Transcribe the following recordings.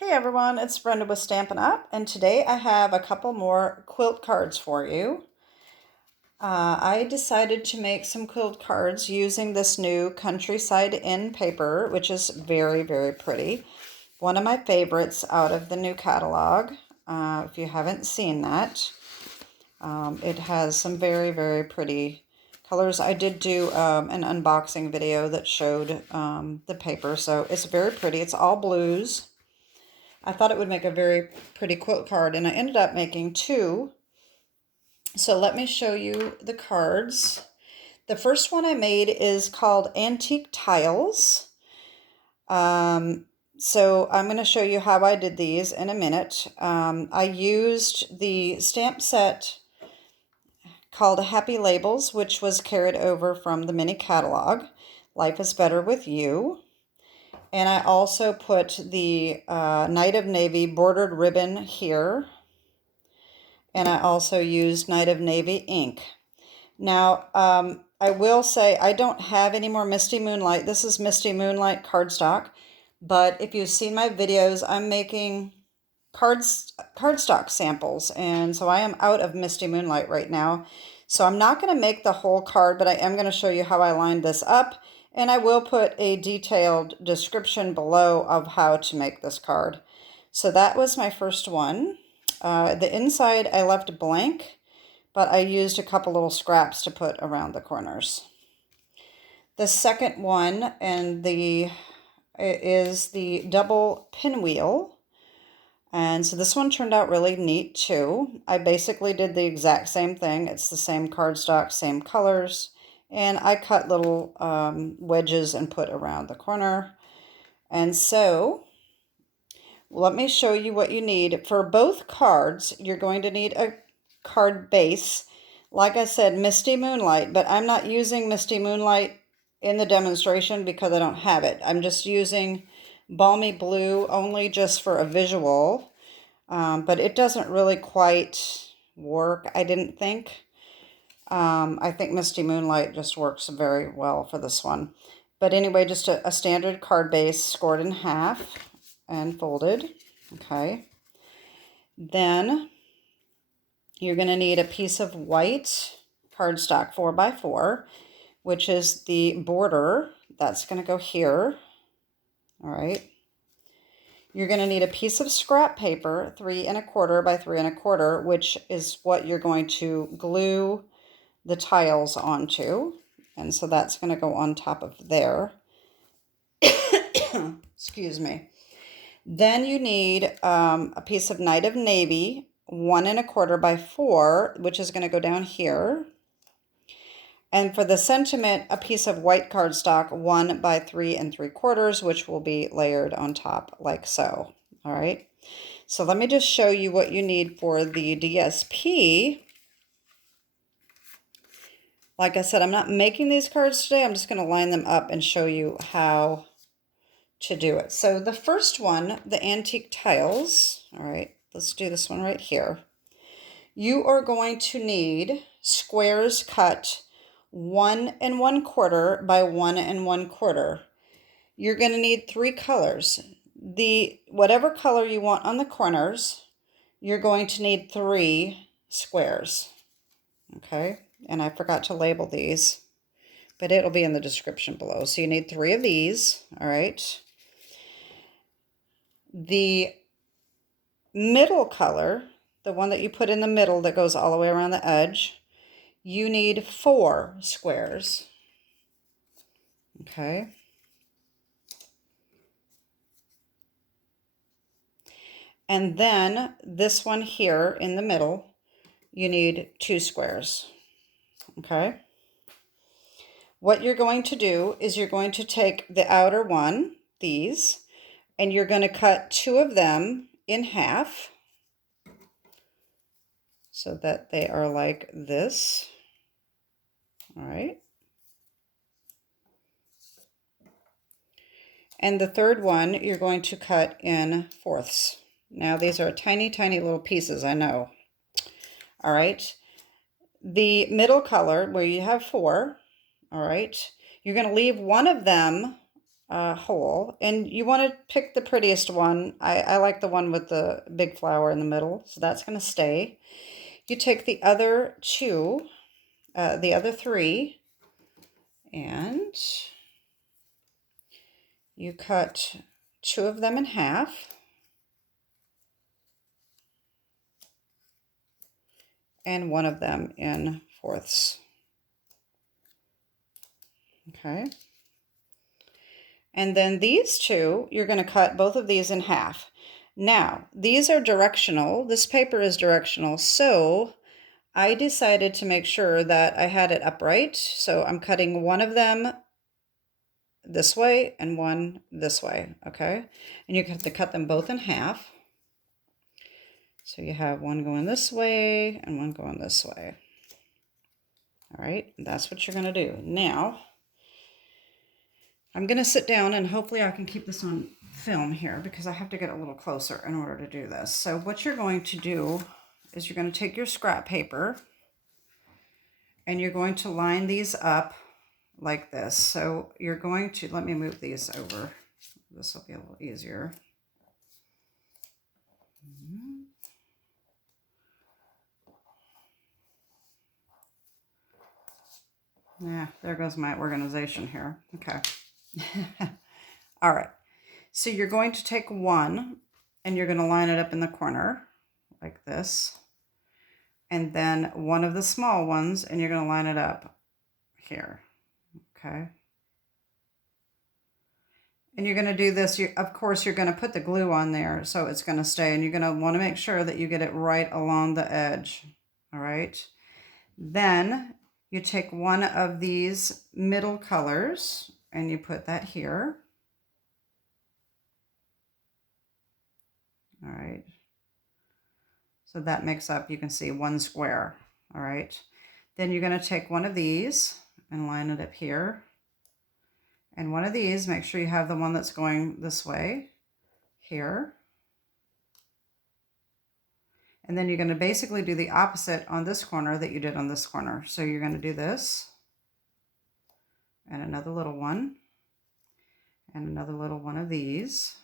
Hey everyone, it's Brenda with Stampin' Up, and today I have a couple more quilt cards for you. I decided to make some quilt cards using this new Countryside Inn paper, which is very, very pretty. One of my favorites out of the new catalog, if you haven't seen that. It has some very, very pretty colors. I did do an unboxing video that showed the paper, so it's very pretty. It's all blues. I thought it would make a very pretty quilt card, and I ended up making two. So let me show you the cards. The first one I made is called Antique Tiles. So I'm going to show you how I did these in a minute. I used the stamp set called Happy Labels, which was carried over from the mini catalog, Life is Better with You. And I also put the Night of Navy bordered ribbon here. And I also used Night of Navy ink. Now, I will say I don't have any more Misty Moonlight. This is Misty Moonlight cardstock. But if you've seen my videos, I'm making cardstock samples. And so I am out of Misty Moonlight right now. So I'm not going to make the whole card, but I am going to show you how I lined this up. And I will put a detailed description below of how to make this card. So that was my first one. The inside I left blank, but I used a couple little scraps to put around the corners. The second one is the double pinwheel. And so this one turned out really neat too. I basically did the exact same thing. It's the same cardstock, same colors. And I cut little wedges and put around the corner. And so let me show you what you need. For both cards, you're going to need a card base. Like I said, Misty Moonlight, but I'm not using Misty Moonlight in the demonstration because I don't have it. I'm just using Balmy Blue only just for a visual, but it doesn't really quite work, I didn't think. I think Misty Moonlight just works very well for this one. But anyway, just a standard card base scored in half and folded. Okay. Then you're going to need a piece of white cardstock 4x4, which is the border. That's going to go here. All right. You're going to need a piece of scrap paper, 3 1/4 by 3 1/4, which is what you're going to glue the tiles onto. And so that's going to go on top of there. Excuse me. Then you need a piece of Night of Navy, 1 1/4 by 4, which is going to go down here. And for the sentiment, a piece of white cardstock, 1 by 3 3/4, which will be layered on top like so. All right. So let me just show you what you need for the DSP. Like I said, I'm not making these cards today. I'm just going to line them up and show you how to do it. So the first one, the antique tiles. All right, let's do this one right here. You are going to need squares cut 1 1/4 by 1 1/4. You're going to need 3 colors. Whatever color you want on the corners, you're going to need 3 squares. Okay, and I forgot to label these, but it'll be in the description below. So you need 3 of these. All right. The middle color, the one that you put in the middle that goes all the way around the edge, you need 4 squares. Okay. And then this one here in the middle, you need 2 squares. Okay. What you're going to do is you're going to take the outer one, these, and you're going to cut 2 of them in half so that they are like this. All right. And the third one, you're going to cut in fourths. Now, these are tiny, tiny little pieces, I know. All right. The middle color, where you have 4, all right, you're going to leave one of them hole, and you want to pick the prettiest one. I like the one with the big flower in the middle, so that's going to stay. You take the other two, the other three, and you cut two of them in half, and one of them in fourths. Okay. And then these two, you're going to cut both of these in half. Now, these are directional. This paper is directional, so I decided to make sure that I had it upright. So I'm cutting one of them this way and one this way, okay? And you have to cut them both in half. So you have one going this way and one going this way. All right, that's what you're going to do. Now, I'm going to sit down and hopefully I can keep this on film here because I have to get a little closer in order to do this. So what you're going to do is you're going to take your scrap paper and you're going to line these up like this. So you're going to, let me move these over. This will be a little easier. Yeah, there goes my organization here. Okay. All right. So you're going to take one and you're going to line it up in the corner like this. And then one of the small ones and you're going to line it up here. Okay. And you're going to do this. Of course, you're going to put the glue on there so it's going to stay. And you're going to want to make sure that you get it right along the edge. All right. Then you take one of these middle colors and you put that here. All right. So that makes up, you can see, one square. All right. Then you're going to take one of these and line it up here. And one of these, make sure you have the one that's going this way here. And then you're going to basically do the opposite on this corner that you did on this corner. So you're going to do this and another little one and another little one of these.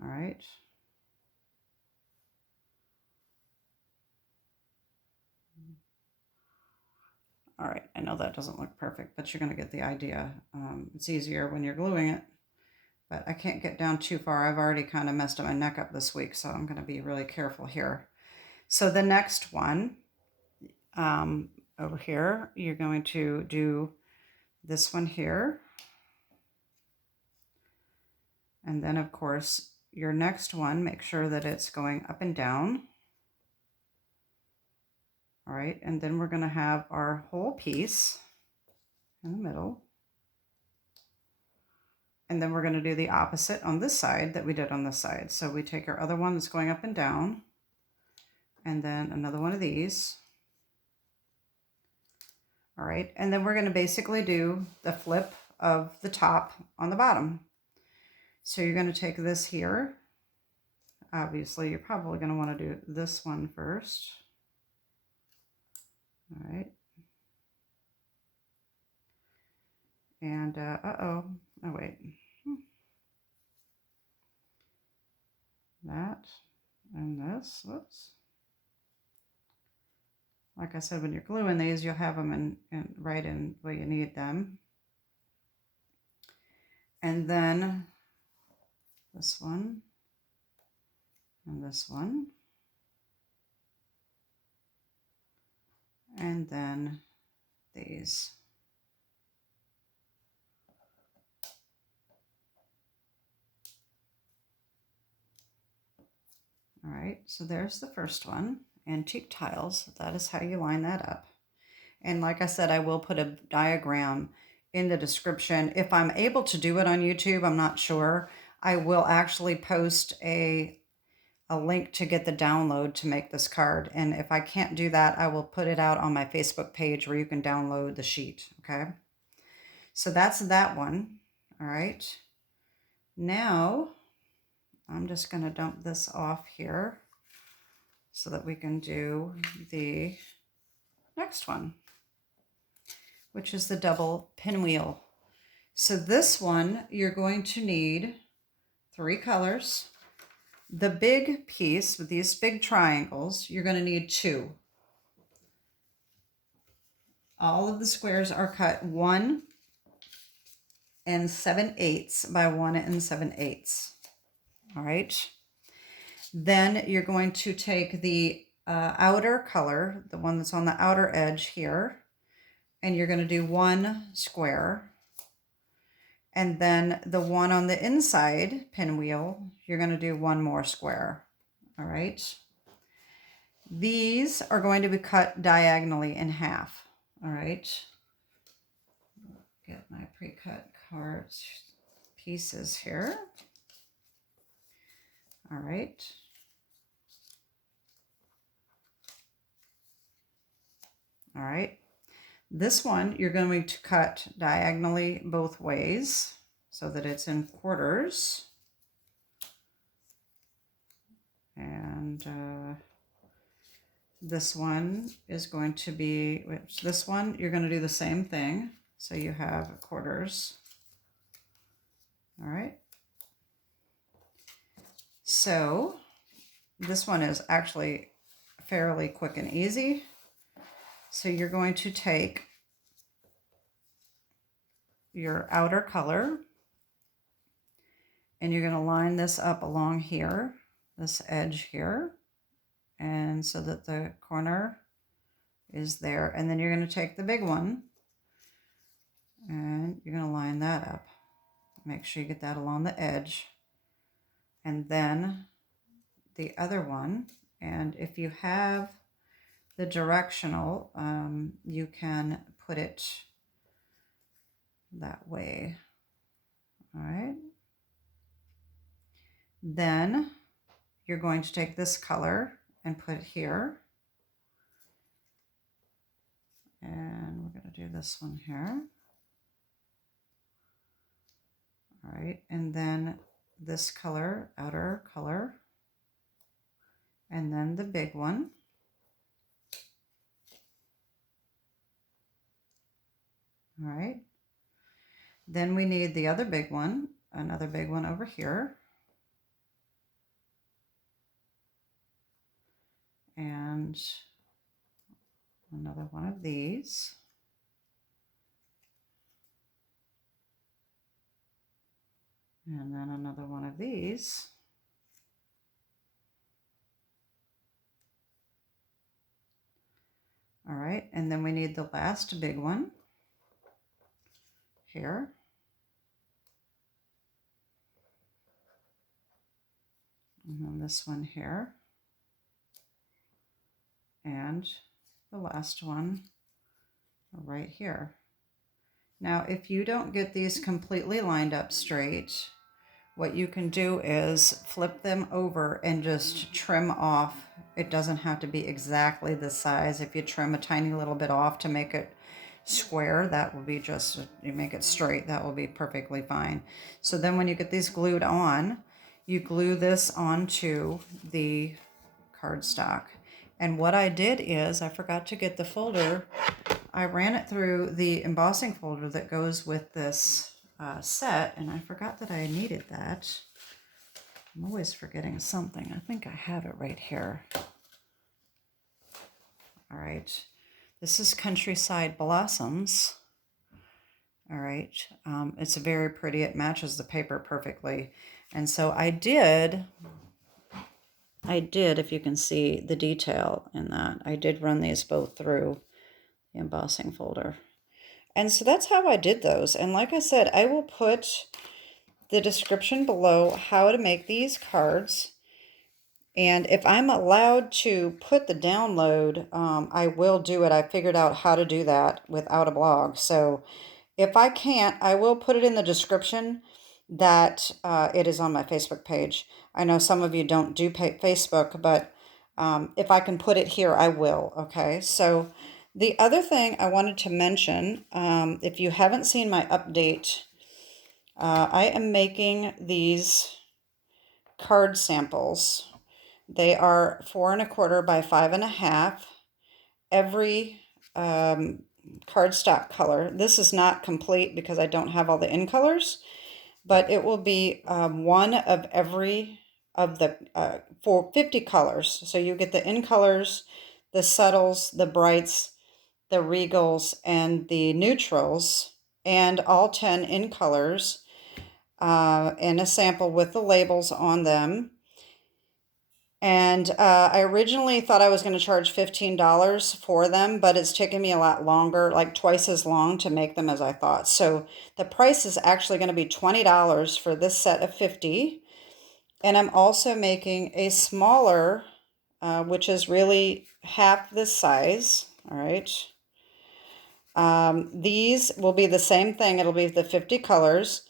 All right. All right, I know that doesn't look perfect, but you're going to get the idea. It's easier when you're gluing it, but I can't get down too far. I've already kind of messed my neck up this week, so I'm going to be really careful here. So the next one over here, you're going to do this one here. And then, of course, your next one, make sure that it's going up and down. All right, and then we're going to have our whole piece in the middle. And then we're going to do the opposite on this side that we did on this side. So we take our other one that's going up and down, and then another one of these. All right, and then we're going to basically do the flip of the top on the bottom. So you're going to take this here. Obviously, you're probably going to want to do this one first. All right. And, oh, wait. That and this, whoops. Like I said, when you're gluing these, you'll have them in right in where you need them. And then this one and this one. And then these. All right, so there's the first one, antique tiles. That is how you line that up. And like I said, I will put a diagram in the description. If I'm able to do it on YouTube, I'm not sure. I will actually post a link to get the download to make this card. And if I can't do that, I will put it out on my Facebook page where you can download the sheet, okay? So that's that one, all right? Now, I'm just going to dump this off here so that we can do the next one, which is the double pinwheel. So this one, you're going to need 3 colors. The big piece with these big triangles, you're going to need 2. All of the squares are cut 1 7/8 by 1 7/8. All right. Then you're going to take the outer color, the one that's on the outer edge here, and you're going to do 1 square. And then the one on the inside pinwheel, you're going to do 1 more square. All right. These are going to be cut diagonally in half. All right. Get my pre-cut cards pieces here. All right. All right. This one, you're going to cut diagonally both ways so that it's in quarters. And this one is going to be, this one, you're going to do the same thing. So you have quarters. All right. So this one is actually fairly quick and easy. So you're going to take your outer color and you're going to line this up along here, this edge here, and so that the corner is there. And then you're going to take the big one and you're going to line that up. Make sure you get that along the edge. And then the other one, and if you have the directional, you can put it that way. All right. Then you're going to take this color and put it here. And we're going to do this one here. All right. And then this color, outer color, and then the big one. All right. Then we need the other big one, another big one over here. And another one of these. And then another one of these. All right, and then we need the last big one here. And then this one here. And the last one right here. Now, if you don't get these completely lined up straight, what you can do is flip them over and just trim off. It doesn't have to be exactly the size. If you trim a tiny little bit off to make it square, that will be just, you make it straight, that will be perfectly fine. So then when you get these glued on, you glue this onto the cardstock. And what I did is, I forgot to get the folder. I ran it through the embossing folder that goes with this set, and I forgot that I needed that. I'm always forgetting something. I think I have it right here. All right. This is Countryside Blossoms. All right. It's very pretty. It matches the paper perfectly. And so I did, if you can see the detail in that, I did run these both through the embossing folder. And so that's how I did those. And like I said, I will put the description below how to make these cards. And if I'm allowed to put the download, I will do it. I figured out how to do that without a blog. So if I can't, I will put it in the description that it is on my Facebook page. I know some of you don't do Facebook, but if I can put it here, I will. Okay, so the other thing I wanted to mention, if you haven't seen my update, I am making these card samples. They are 4 1/4 by 5 1/2. Every cardstock color. This is not complete because I don't have all the in colors, but it will be one of every of the for 50 colors. So you get the in colors, the subtles, the brights, the regals, and the neutrals, and all 10 in colors in a sample with the labels on them. And I originally thought I was going to charge $15 for them, but it's taken me a lot longer, like twice as long to make them as I thought. So the price is actually going to be $20 for this set of 50. And I'm also making a smaller, which is really half this size. All right. These will be the same thing. It'll be the 50 colors.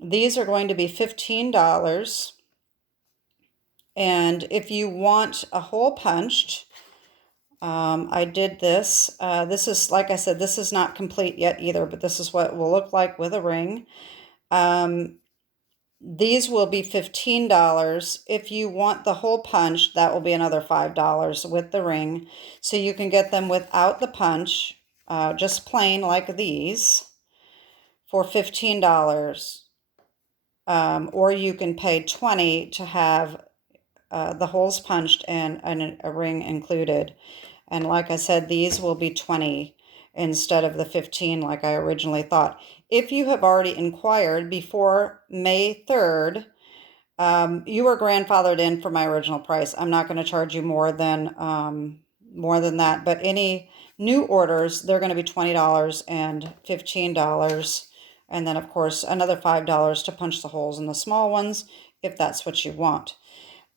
These are going to be $15. And if you want a hole punched, I did this. This is, like I said, this is not complete yet either, but this is what it will look like with a ring. These will be $15. If you want the hole punched, that will be another $5 with the ring. So you can get them without the punch, just plain like these, for $15. Or you can pay $20 to have the holes punched and a ring included. And like I said, these will be $20 instead of the $15 like I originally thought. If you have already inquired before May 3rd, you are grandfathered in for my original price. I'm not going to charge you more than that. But any new orders, they're going to be $20 and $15. And then, of course, another $5 to punch the holes in the small ones if that's what you want.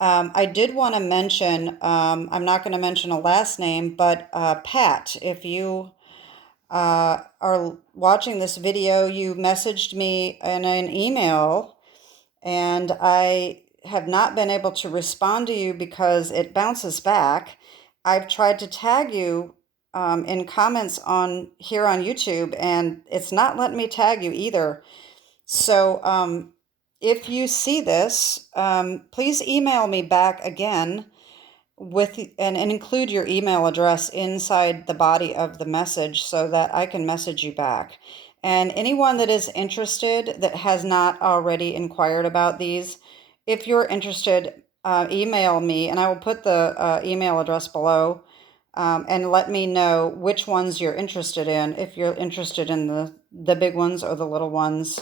I did want to mention, I'm not going to mention a last name, but Pat, if you are watching this video, you messaged me in an email, and I have not been able to respond to you because it bounces back. I've tried to tag you in comments on here on YouTube, and it's not letting me tag you either. So if you see this, please email me back again with and include your email address inside the body of the message so that I can message you back. And anyone that is interested that has not already inquired about these, if you're interested, email me, and I will put the email address below, and let me know which ones you're interested in, if you're interested in the big ones or the little ones.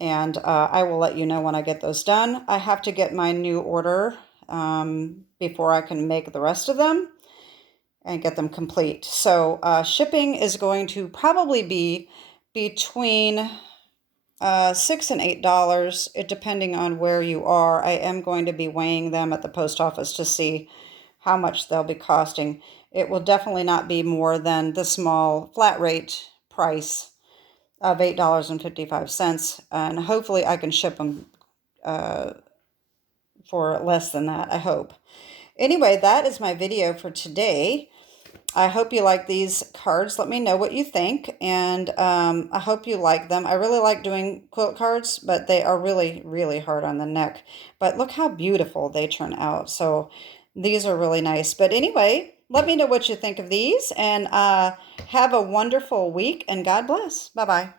And I will let you know when I get those done. I have to get my new order before I can make the rest of them and get them complete. So shipping is going to probably be between $6 and $8, depending on where you are. I am going to be weighing them at the post office to see how much they'll be costing. It will definitely not be more than the small flat rate price of $8.55, and hopefully I can ship them for less than that, I hope. Anyway, that is my video for today. I hope you like these cards. Let me know what you think, and I hope you like them. I really like doing quilt cards, but they are really, really hard on the neck. But look how beautiful they turn out. So these are really nice. But anyway, let me know what you think of these, and have a wonderful week, and God bless. Bye-bye.